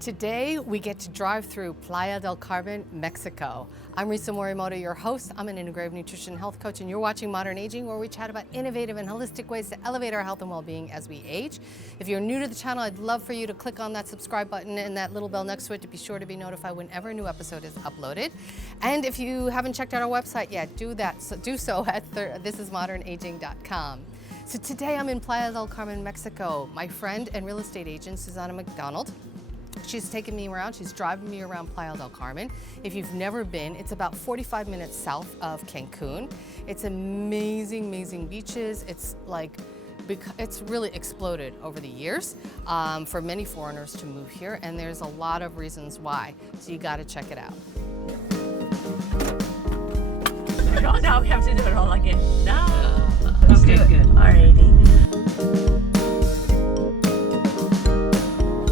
Today, we get to drive through Playa del Carmen, Mexico. I'm Risa Morimoto, your host. I'm an integrative nutrition and health coach, and you're watching Modern Aging, where we chat about innovative and holistic ways to elevate our health and well-being as we age. If you're new to the channel, I'd love for you to click on that subscribe button and that little bell next to it to be sure to be notified whenever a new episode is uploaded. And if you haven't checked out our website yet, do so at thisismodernaging.com. So today I'm in Playa del Carmen, Mexico. My friend and real estate agent, Susana MacDonald, she's taking me around, she's driving me around Playa del Carmen. If you've never been, it's about 45 minutes south of Cancun. It's amazing, amazing beaches. It's really exploded over the years for many foreigners to move here, and there's a lot of reasons why. So you gotta check it out. Oh, now we have to do it all again. No. Okay, good. Alrighty.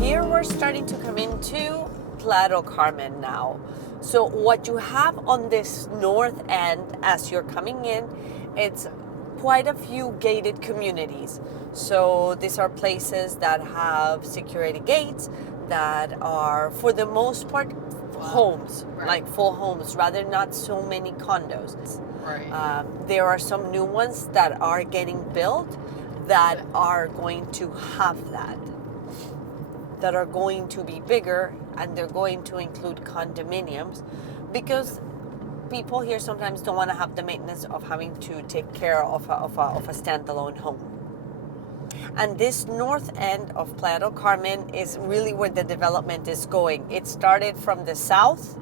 Here we're starting to come into Playa del Carmen now. So what you have on this north end as you're coming in, it's quite a few gated communities. So these are places that have security gates that are, for the most part, homes, Right. like full homes, rather not so many condos. Right. There are some new ones that are getting built that are going to have that are going to be bigger, and they're going to include condominiums, because people here sometimes don't want to have the maintenance of having to take care of a standalone home. And this north end of Playa del Carmen is really where the development is going. It started from the south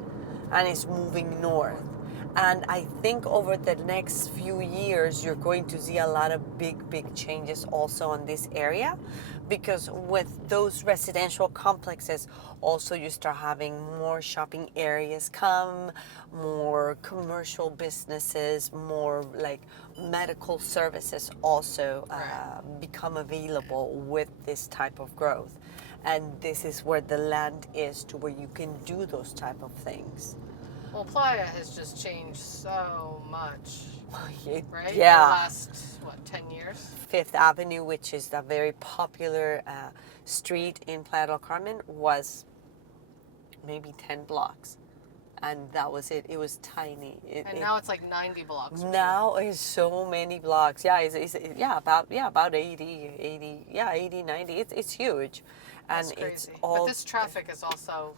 and is moving north. And I think over the next few years, you're going to see a lot of big changes also in this area, because with those residential complexes, also you start having more shopping areas come, more commercial businesses, more like medical services also become available with this type of growth. And this is where the land is to where you can do those type of things. Well, Playa has just changed so much, right? Yeah. In the last, 10 years? Fifth Avenue, which is a very popular street in Playa del Carmen, was maybe 10 blocks. And that was it. It was tiny. Now it's like 90 blocks. Now it's so many blocks. Yeah, about 80, 90. It's huge. That's And crazy. it's all, but this traffic is also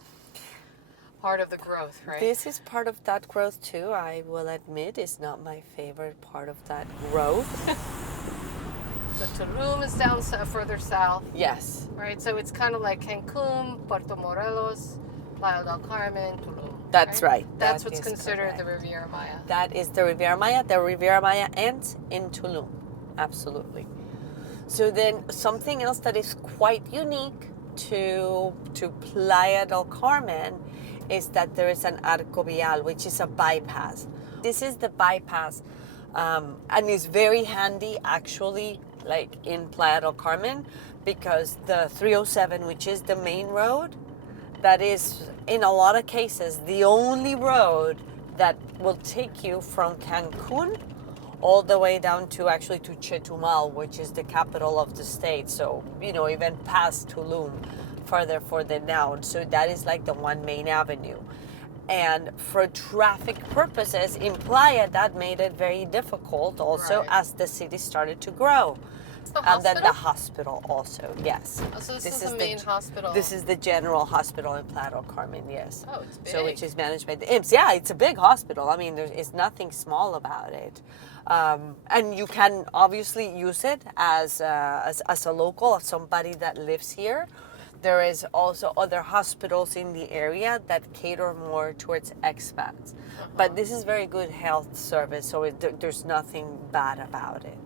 part of the growth, right? This is part of that growth too. I will admit it's not my favorite part of that growth. So Tulum is down further south, Yes. right? So it's kind of like Cancun, Puerto Morelos, Playa del Carmen, Tulum. That's right. That's That what's is considered the correct. Riviera Maya. That is the Riviera Maya. The Riviera Maya ends in Tulum. Absolutely. So then something else that is quite unique to Playa del Carmen is that there is an arco vial, which is a bypass. This is the bypass, and it's very handy actually, like in Playa del Carmen, because the 307, which is the main road, that is in a lot of cases the only road that will take you from Cancun all the way down to actually to Chetumal, which is the capital of the state. So, even past Tulum, further down. So that is like the one main avenue. And for traffic purposes in Playa, that made it very difficult also, Right. as the city started to grow. And then the hospital also, yes. Oh, so this is the main hospital. This is the general hospital in Playa del Carmen, yes. Oh, it's big. So which is managed by the IMSS. Yeah, it's a big hospital. I mean, there's nothing small about it. And you can obviously use it as a local, as somebody that lives here. There is also other hospitals in the area that cater more towards expats. But this is very good health service, so there's nothing bad about it.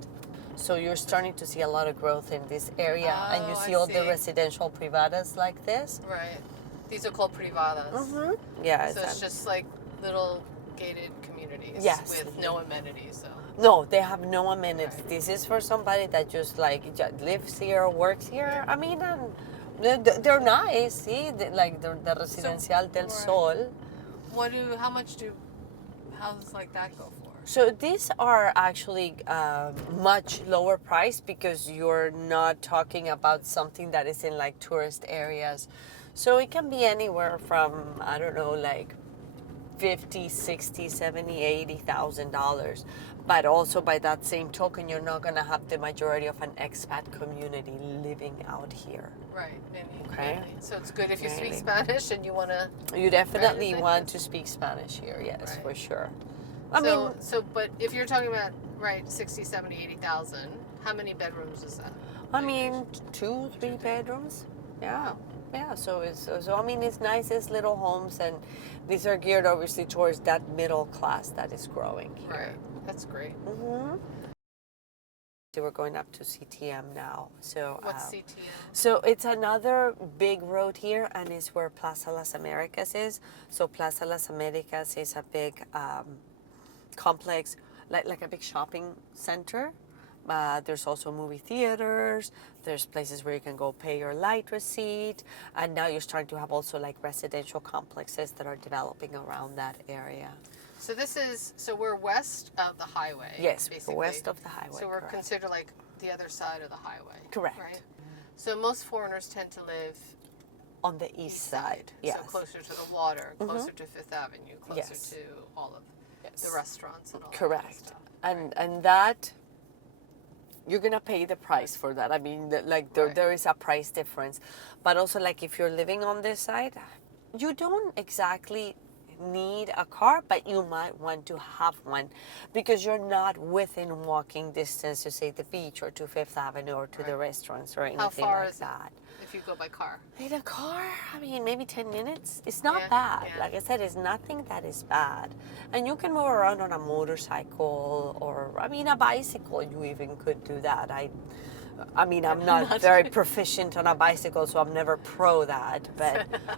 So you're starting to see a lot of growth in this area, and you Oh, see I all the see. residential privadas like this. Right. These are called privadas. Mm-hmm. Yeah. So it's just like little gated communities Yes. with no amenities. So. No, they have no amenities. Right. This is for somebody that just lives here, works here. I mean, and they're nice. See, like the Residencial del right. Sol. How much do houses like that go for? So these are actually much lower price, because you're not talking about something that is in like tourist areas. So it can be anywhere from, I don't know, like 50, 60, 70, $80,000. But also by that same token, you're not going to have the majority of an expat community living out here. Right. Okay. So it's good if you speak Mainly. Spanish and you want to. You definitely want to speak Spanish here, yes, Right. for sure. But if you're talking about, right, 60, 70, 80,000, how many bedrooms is that? I mean, 2, 3 bedrooms. Yeah. Wow. Yeah, so it's nice, it's little homes, and these are geared obviously towards that middle class that is growing here. Right. That's great. Mm-hmm. So we're going up to CTM now. So What's CTM? So it's another big road here, and it's where Plaza Las Americas is. So Plaza Las Americas is a big complex, like a big shopping center. There's also movie theaters. There's places where you can go pay your light receipt, and now you're starting to have also like residential complexes that are developing around that area. So we're west of the highway. Yes, basically. we're west of the highway. So we're correct. considered like the other side of the highway. Correct. Right. So most foreigners tend to live on the east side. Yes. So closer to the water, closer to Fifth Avenue, closer to all of the restaurants and all correct. that stuff. And that, you're gonna pay the price for that. I mean, there is a price difference, but also like if you're living on this side, you don't exactly need a car, but you might want to have one because you're not within walking distance to say the beach or to Fifth Avenue or to the restaurants or anything How far like is that. if you go by car? In a car, I mean, maybe 10 minutes. It's not Yeah, bad. yeah. Like I said, it's nothing that is bad. And you can move around on a motorcycle or, I mean, a bicycle. You even could do that. I mean, I'm not very proficient on a bicycle, so I'm never pro that.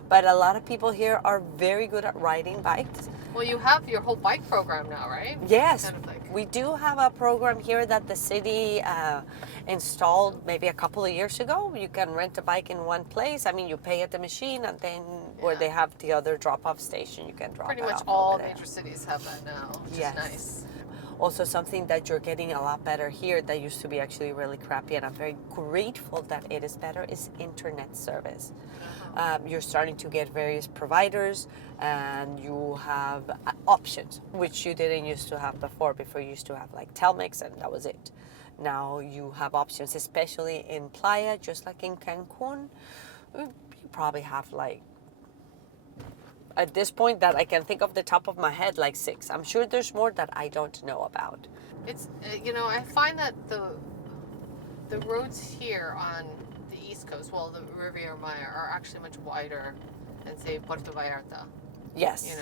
But a lot of people here are very good at riding bikes. Well, you have your whole bike program now, right? Yes, Kind of like- we do have a program here that the city installed maybe a couple of years ago. You can rent a bike in one place. I mean, you pay at the machine, and then where they have the other drop-off station, you can drop Pretty it much off all over there. major cities have that now, which Yes. is nice. Also, something that you're getting a lot better here that used to be actually really crappy, and I'm very grateful that it is better, is internet service. You're starting to get various providers, and you have options, which you didn't used to have before. Before you used to have like Telmex, and that was it. Now you have options, especially in Playa, just like in Cancun. You probably have like, at this point that I can think of the top of my head, like 6. I'm sure there's more that I don't know about. It's I find that the roads here on the East Coast, well, the Riviera Maya, are actually much wider than say Puerto Vallarta. Yes.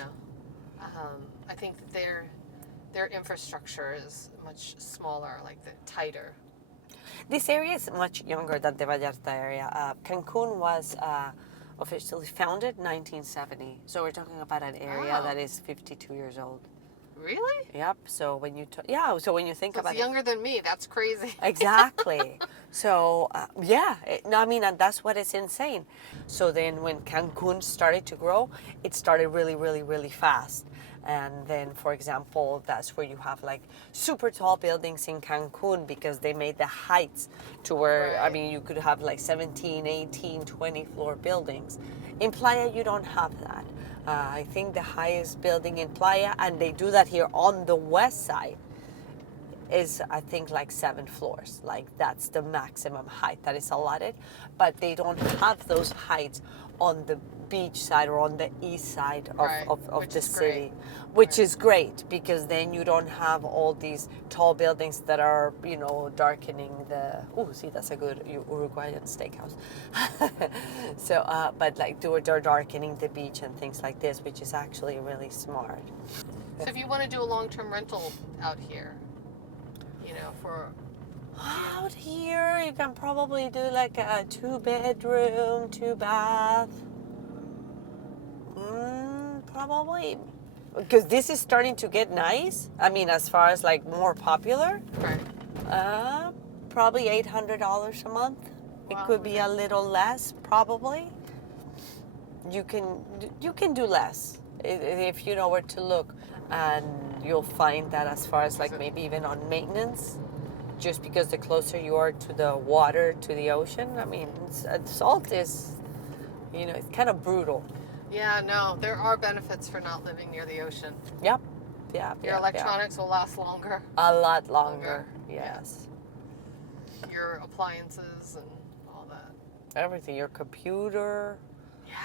I think that their infrastructure is much smaller, like tighter. This area is much younger than the Vallarta area. Cancun was officially founded 1970. So we're talking about an area that is 52 years old. Really? Yep. So when you think about It's younger than me. That's crazy. Exactly. So, and that's what is insane. So then when Cancun started to grow, it started really, really, really fast. And then, for example, that's where you have like super tall buildings in Cancun because they made the heights to where, I mean, you could have like 17, 18, 20 floor buildings. In Playa, you don't have that. I think the highest building in Playa, and they do that here on the west side, is I think like 7 floors. Like that's the maximum height that is allotted, but they don't have those heights on the beach side or on the east side of the city, which is great because then you don't have all these tall buildings that are, darkening the, that's a good Uruguayan steakhouse. So, but like they're darkening the beach and things like this, which is actually really smart. So if you want to do a long-term rental out here, for out here, you can probably do like a 2-bedroom, 2-bath. Probably, because this is starting to get nice. I mean, as far as like more popular, probably $800 a month. It could be a little less, probably. You can do less if you know where to look, and you'll find that as far as like maybe even on maintenance, just because the closer you are to the water, to the ocean. I mean, salt is You know, it's kind of brutal. Yeah, no, there are benefits for not living near the ocean. Yep. Yeah. Your electronics will last longer. A lot longer. Yes. Yeah. Your appliances and all that. Everything. Your computer. Yeah.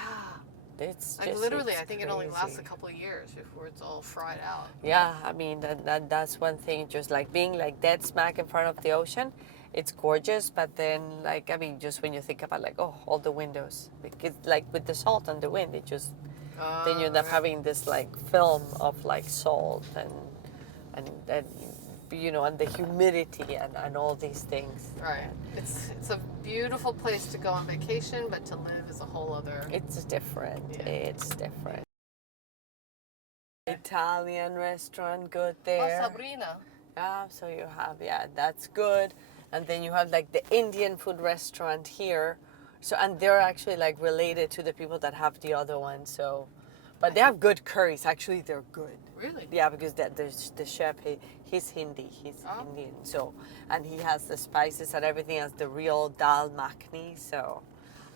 It's like just, literally, it's I think crazy. it only lasts a couple of years before it's all fried out. Yeah, I mean that's one thing. Just like being like dead smack in front of the ocean, it's gorgeous. But then, like, I mean, just when you think about like, oh, all the windows, because like with the salt and the wind, it just then you end up having this like film of like salt and you know, and the humidity and all these things. Right. It's a beautiful place to go on vacation, but to live is a whole other. It's different. Yeah. It's different. Italian restaurant, good there. Oh, Sabrina. So you have, that's good. And then you have like the Indian food restaurant here. So, and they're actually like related to the people that have the other one. So, but they have good curries. Actually, they're good. Really? Yeah, because the chef, he's Hindi. He's Indian. So, and he has the spices and everything as the real dal makhni. So,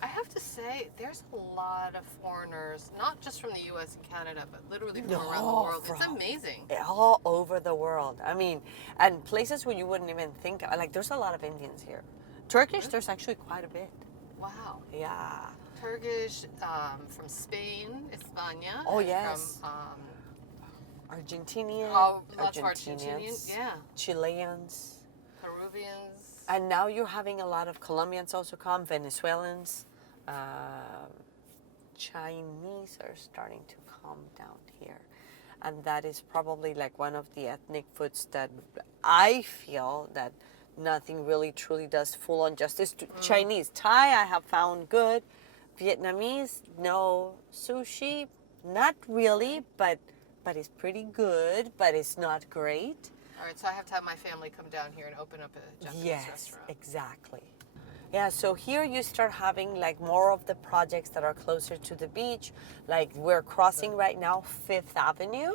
I have to say, there's a lot of foreigners, not just from the U.S. and Canada, but literally from around the world. It's amazing. All over the world. I mean, and places where you wouldn't even think, like there's a lot of Indians here. Turkish, there's actually quite a bit. Wow. Yeah. Turkish, from Spain, España. Oh, yes. From, Argentinian. lots of Argentinians. Yeah. Chileans. Peruvians. And now you're having a lot of Colombians also come, Venezuelans. Chinese are starting to come down here. And that is probably like one of the ethnic foods that I feel that nothing really truly does full on justice to. Chinese. Thai I have found good. Vietnamese, no. Sushi, not really, but it's pretty good, but it's not great. All right, so I have to have my family come down here and open up a Japanese restaurant. Yes, exactly. Yeah, so here you start having like more of the projects that are closer to the beach. Like we're crossing right now Fifth Avenue.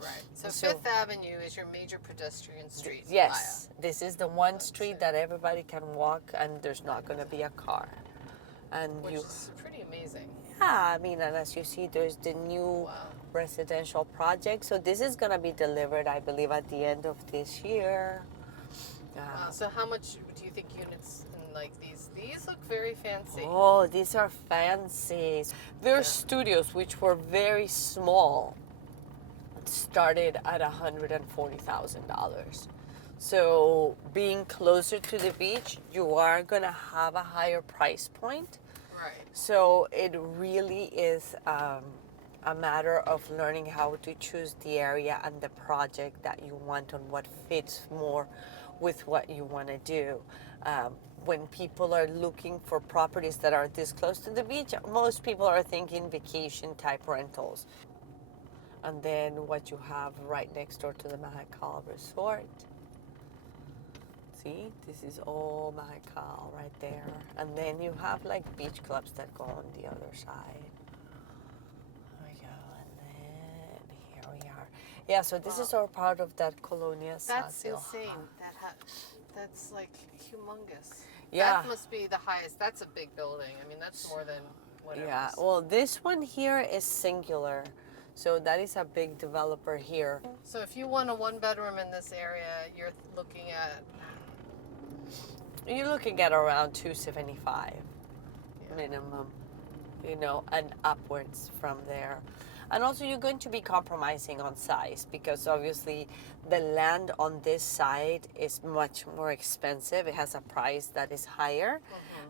Right. So Fifth Avenue is your major pedestrian street. Yes, this is the one street that everybody can walk and there's not going to be a car. And Which is pretty amazing. Yeah, I mean, and as you see, there's the new residential project. So this is going to be delivered, I believe, at the end of this year. So how much do you think units in like these? These look very fancy. Oh, these are fancy. Their studios, which were very small, started at $140,000. So being closer to the beach, you are going to have a higher price point. Right. So it really is a matter of learning how to choose the area and the project that you want on what fits more with what you want to do. When people are looking for properties that are this close to the beach, most people are thinking vacation type rentals. And then what you have right next door to the Mahakal Resort. See, this is all Mahakal right there. And then you have like beach clubs that go on the other side. There we go, and then here we are. Yeah, so this is all part of that Colonia Zizal Ha. That's insane. That's like humongous. Yeah. That must be the highest. That's a big building. I mean, that's more than whatever. Yeah, well, this one here is singular. So that is a big developer here. So if you want a one bedroom in this area, you're looking at around 275 minimum, you know, and upwards from there. And also you're going to be compromising on size because obviously the land on this side is much more expensive. It has a price that is higher.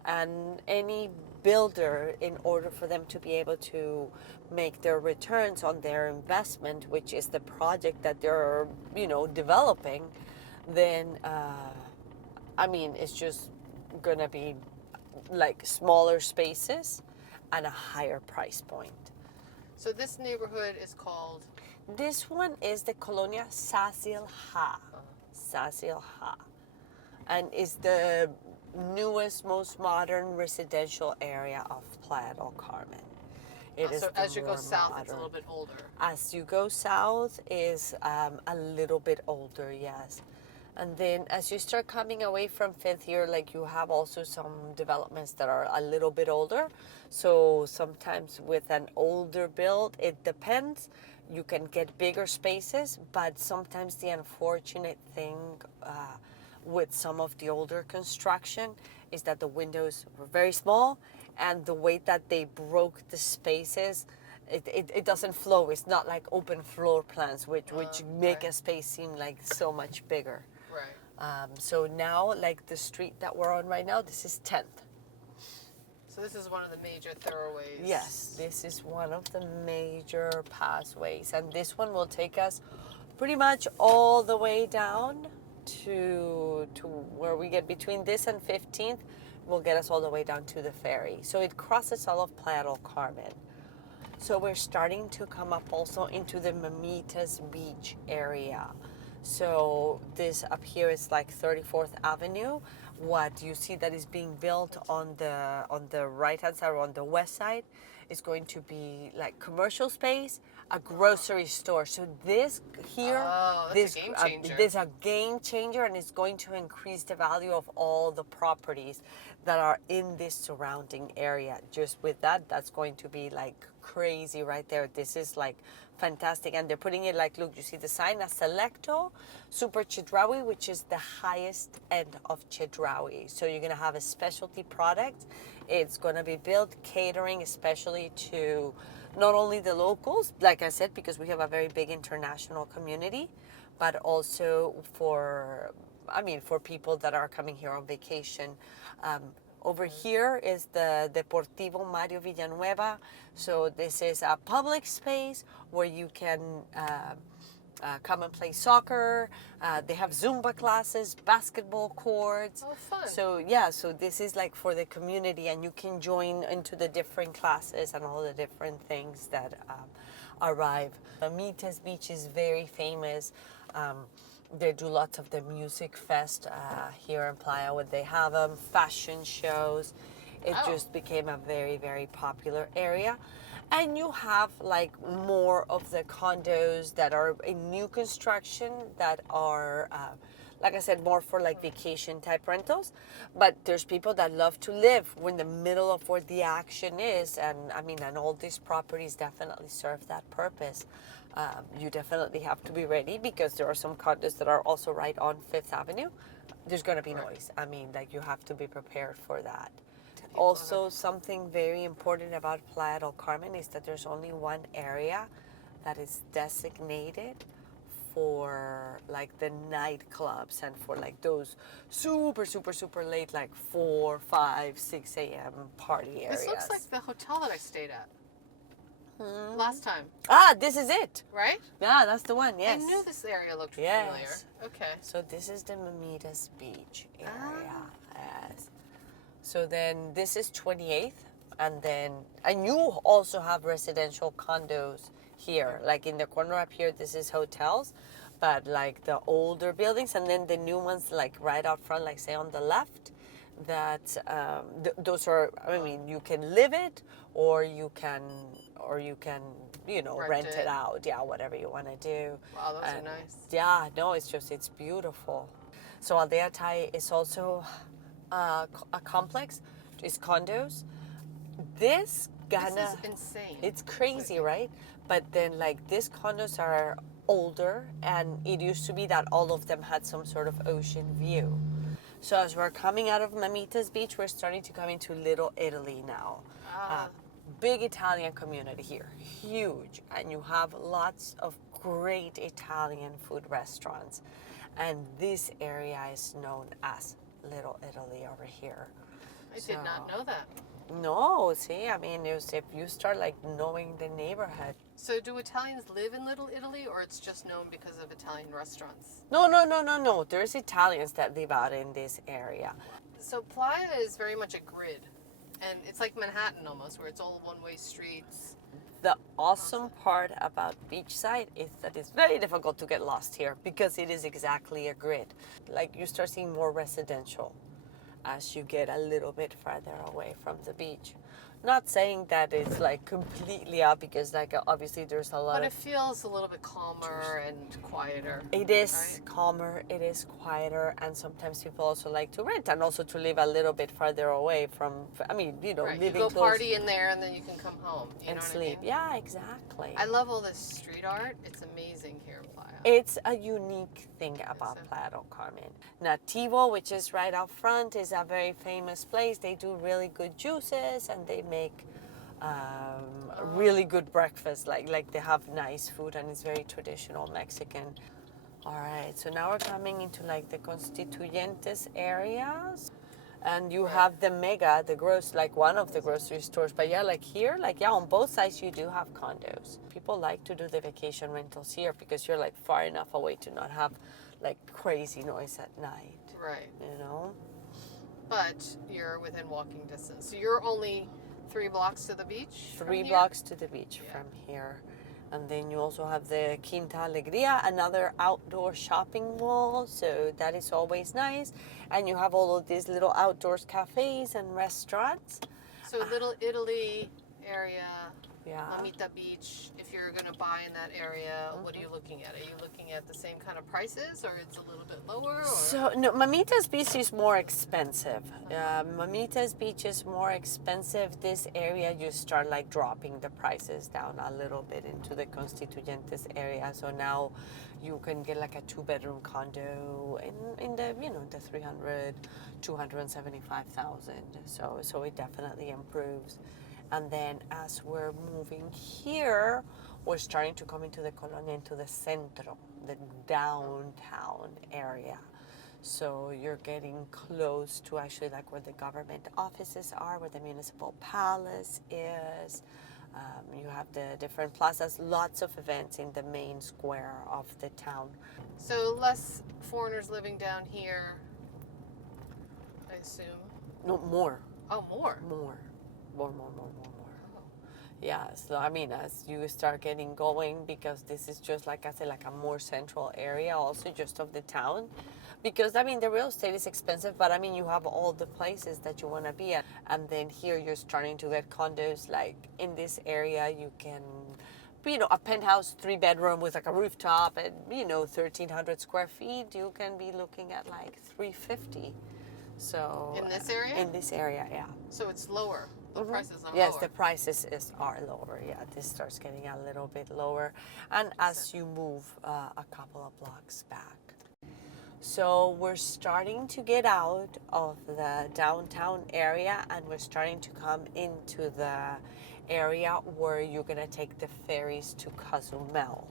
And any builder, in order for them to be able to make their returns on their investment, which is the project that they're, you know, developing, then, I mean, it's just going to be like smaller spaces and a higher price point. So this neighborhood is called? This one is the Colonia Zizal Ha. Zizal Ha. And is the newest, most modern residential area of Playa del Carmen. It is so as you go more south, modern. it's a little bit older. As you go south is a little bit older, yes. And then as you start coming away from Fifth here, like you have also some developments that are a little bit older. So sometimes with an older build, it depends. You can get bigger spaces, but sometimes the unfortunate thing with some of the older construction is that the windows were very small, and the way that they broke the spaces, it doesn't flow. It's not like open floor plans, which make right. a space seem like so much bigger. Right. So now, like the street that we're on right now, this is 10th. So this is one of the major thoroughways. Yes, this is one of the major pathways, and this one will take us pretty much all the way down to where we get between this and 15th. Will get us all the way down to the ferry. So it crosses all of Playa del Carmen. So we're starting to come up also into the Mamita's beach area. So this up here is like 34th Avenue. What you see that is being built on the right hand side or on the west side is going to be like commercial space, a grocery store. So this here, that's a game changer. this is a game changer, and it's going to increase the value of all the properties that are in this surrounding area. Just with that, that's going to be like crazy right there. This is like fantastic, and they're putting it like, look, you see the sign, a Selecto Super Chedraui, which is the highest end of Chedraui. So you're gonna have a specialty product. It's gonna be built catering especially to not only the locals, like I said, because we have a very big international community, but also for people that are coming here on vacation. Over here is the Deportivo Mario Villanueva. So this is a public space where you can come and play soccer. They have Zumba classes, basketball courts. Oh, fun. So yeah, so this is like for the community, and you can join into the different classes and all the different things that arrive. Mamita's Beach is very famous. They do lots of the music fest here in Playa, where they have fashion shows. It just became a very, very popular area. And you have like more of the condos that are in new construction that are, like I said, more for like vacation type rentals. But there's people that love to live in the middle of where the action is. And and all these properties definitely serve that purpose. You definitely have to be ready, because there are some condos that are also right on Fifth Avenue. There's going to be noise. You have to be prepared for that. Also, something very important about Playa del Carmen is that there's only one area that is designated for like the nightclubs and for like those super, super, super late, like 4, 5, 6 a.m. party areas. This looks like the hotel that I stayed at last time. This is it. Right? Yeah, that's the one, yes. I knew this area looked familiar. Okay. So this is the Mamita's Beach area. Yes. So then this is 28th, and you also have residential condos here. Like in the corner up here, this is hotels, but like the older buildings, and then the new ones like right out front, like say on the left, that those are, you can live it, or you can rent it out. Yeah, whatever you want to do. Wow, those are nice. Yeah, no, it's beautiful. So Aldea Thai is also a complex. It's condos. This is insane. It's crazy, right? But then like these condos are older, and it used to be that all of them had some sort of ocean view. So as we're coming out of Mamita's Beach, we're starting to come into Little Italy now. Big Italian community here, huge, and you have lots of great Italian food restaurants. And this area is known as Little Italy over here. I did not know that. No, see, if you start like knowing the neighborhood. So do Italians live in Little Italy, or it's just known because of Italian restaurants? No. There's Italians that live out in this area. So Playa is very much a grid, and it's like Manhattan almost, where it's all one-way streets. The awesome part about Beachside is that it's very difficult to get lost here, because it is exactly a grid. Like you start seeing more residential as you get a little bit farther away from the beach. Not saying that it's like completely up because like obviously there's a lot But of. it feels a little bit calmer and quieter. It is right? calmer, it is quieter, and sometimes people also like to rent and also to live a little bit farther away from. I mean, you know, Right. You living go close party in there and then you can come home. You and know what sleep. I mean? Yeah, exactly. I love all this street art. It's amazing here in Playa. It's a unique thing about a- Playa del Carmen. Nativo, which is right out front, is a very famous place. They do really good juices and they make really good breakfast. Like they have nice food and it's very traditional Mexican. All right, so now we're coming into like the Constituyentes areas. And you have the mega, like one of the grocery stores. But yeah, like here, like yeah, on both sides you do have condos. People like to do the vacation rentals here because you're like far enough away to not have like crazy noise at night. Right. You know? But you're within walking distance. So you're only 3 blocks to the beach? from 3 here? blocks to the beach Yeah. from here. And then you also have the Quinta Alegria, another outdoor shopping mall. So that is always nice. And you have all of these little outdoors cafes and restaurants. So Little Italy area, Yeah. Mamita Beach, if you're going to buy in that area, what are you looking at? Are you looking at the same kind of prices or it's a little bit lower? Or? So, no, Mamita's Beach is more expensive. Mamita's Beach is more expensive. This area, you start like dropping the prices down a little bit into the Constituyentes area. So now you can get like a 2-bedroom condo in the, you know, the 275,000. So it definitely improves. And then as we're moving here, we're starting to come into the Colonia, into the Centro, the downtown area. So you're getting close to actually like where the government offices are, where the municipal palace is. You have the different plazas, lots of events in the main square of the town. So less foreigners living down here, I assume. No, more. Oh, more. More. Yeah, so I mean, as you start getting going, because this is just like I said, like a more central area, also just of the town. Because I mean, the real estate is expensive, but I mean, you have all the places that you want to be at, and then here you're starting to get condos. Like in this area, you can, you know, a penthouse 3-bedroom with like a rooftop and 1,300 square feet. You can be looking at like 350. So In this area? In this area, yeah. So it's lower. The prices are Yes, lower. the prices are lower. Yeah, this starts getting a little bit lower, and as you move a couple of blocks back. So we're starting to get out of the downtown area, and we're starting to come into the area where you're gonna take the ferries to Cozumel.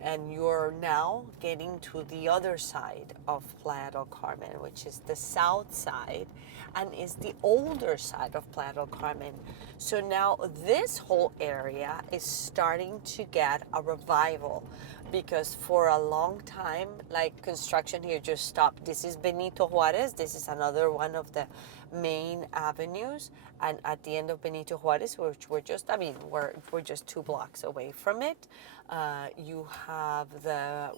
And you're now getting to the other side of Playa del Carmen, which is the south side and is the older side of Playa del Carmen. So now this whole area is starting to get a revival because for a long time, like construction here just stopped. This is Benito Juarez. This is another one of the main avenues. And at the end of Benito Juarez, which we're just, I mean, we're just 2 blocks away from it. You have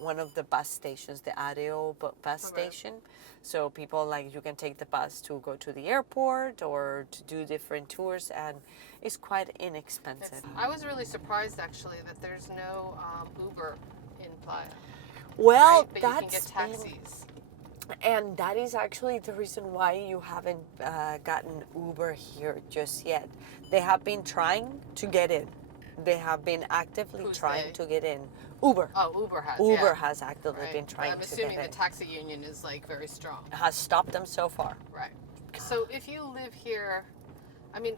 one of the bus stations, the Areo bus station. So people like you can take the bus to go to the airport or to do different tours, and it's quite inexpensive. I was really surprised actually that there's no Uber in Playa. Well, right? But that's you can get taxis. And that is actually the reason why you haven't gotten Uber here just yet. They have been trying to get in. They have been actively trying to get in. Uber. Oh, Uber has. Uber has actively been trying I'm to get assuming in. the taxi union is like very strong. Has stopped them so far. Right. So if you live here, I mean,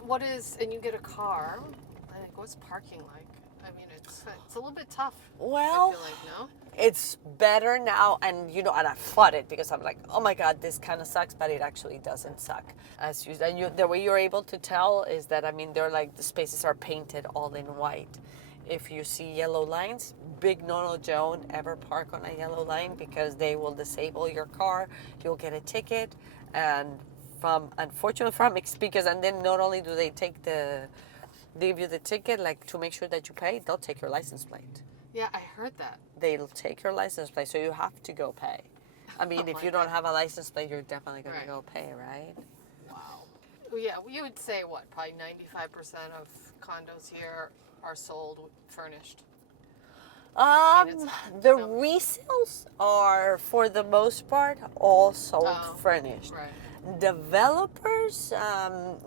and you get a car, like what's parking like? I mean, it's a little bit tough. Well, I feel like, no? It's better now, and and I fought it because I'm like, oh my god, this kind of sucks, but it actually doesn't suck. The way you're able to tell is that I mean, they're like the spaces are painted all in white. If you see yellow lines, big no, don't ever park on a yellow line because they will disable your car. You'll get a ticket, and because and then not only do they give you the ticket, like to make sure that you pay, they'll take your license plate. Yeah, I heard that. They'll take your license plate, so you have to go pay. I mean, if you don't have a license plate, you're definitely going to go pay, right? Wow. Yeah, you would say what? Probably 95% of condos here are sold furnished. I mean, The resales are, for the most part, all sold furnished. right. Developers,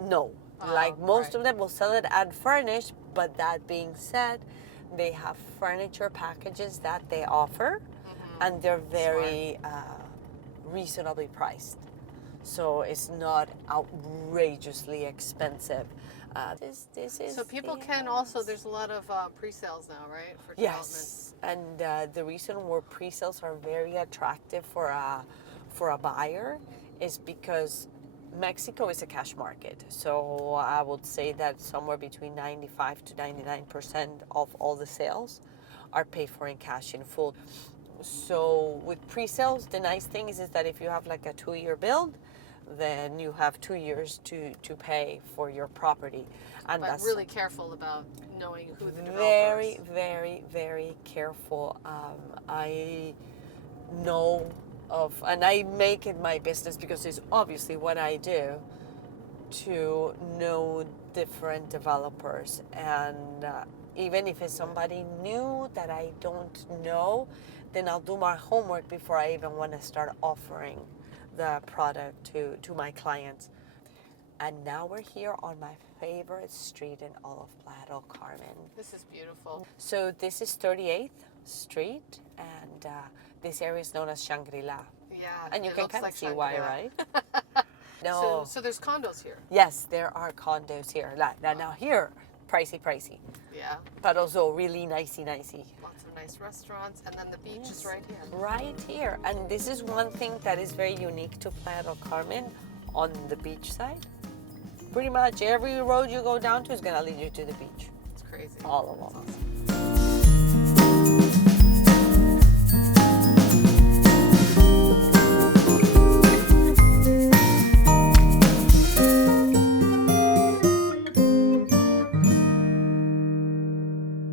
no. Like most right. of them will sell it at furnished, but that being said, they have furniture packages that they offer, and they're very reasonably priced. So it's not outrageously expensive. This is So people can also, there's a lot of pre-sales now, right? For yes, and the reason where pre-sales are very attractive for a buyer is because Mexico is a cash market. So I would say that somewhere between 95 to 99% of all the sales are paid for in cash in full. So with pre-sales, the nice thing is that if you have like a 2-year build, then you have 2 years to pay for your property. And But that's really careful about knowing who the developer very, is. very, very careful. I know of, and I make it my business because it's obviously what I do, to know different developers. And even if it's somebody new that I don't know, then I'll do my homework before I even want to start offering the product to my clients. And now we're here on my favorite street in all of Playa del Carmen. This is beautiful. So this is 38th Street, and this area is known as Shangrila. Yeah. And you it can looks kind of like see why, Shangrila. right? No. So there's condos here. Yes, there are condos here. Now here, pricey. Yeah. But also really nicey. Lots of nice restaurants, and then the beach is right here. Right here. And this is one thing that is very unique to Playa del Carmen on the beach side. Pretty much every road you go down to is going to lead you to the beach. It's crazy. All of them. That's awesome.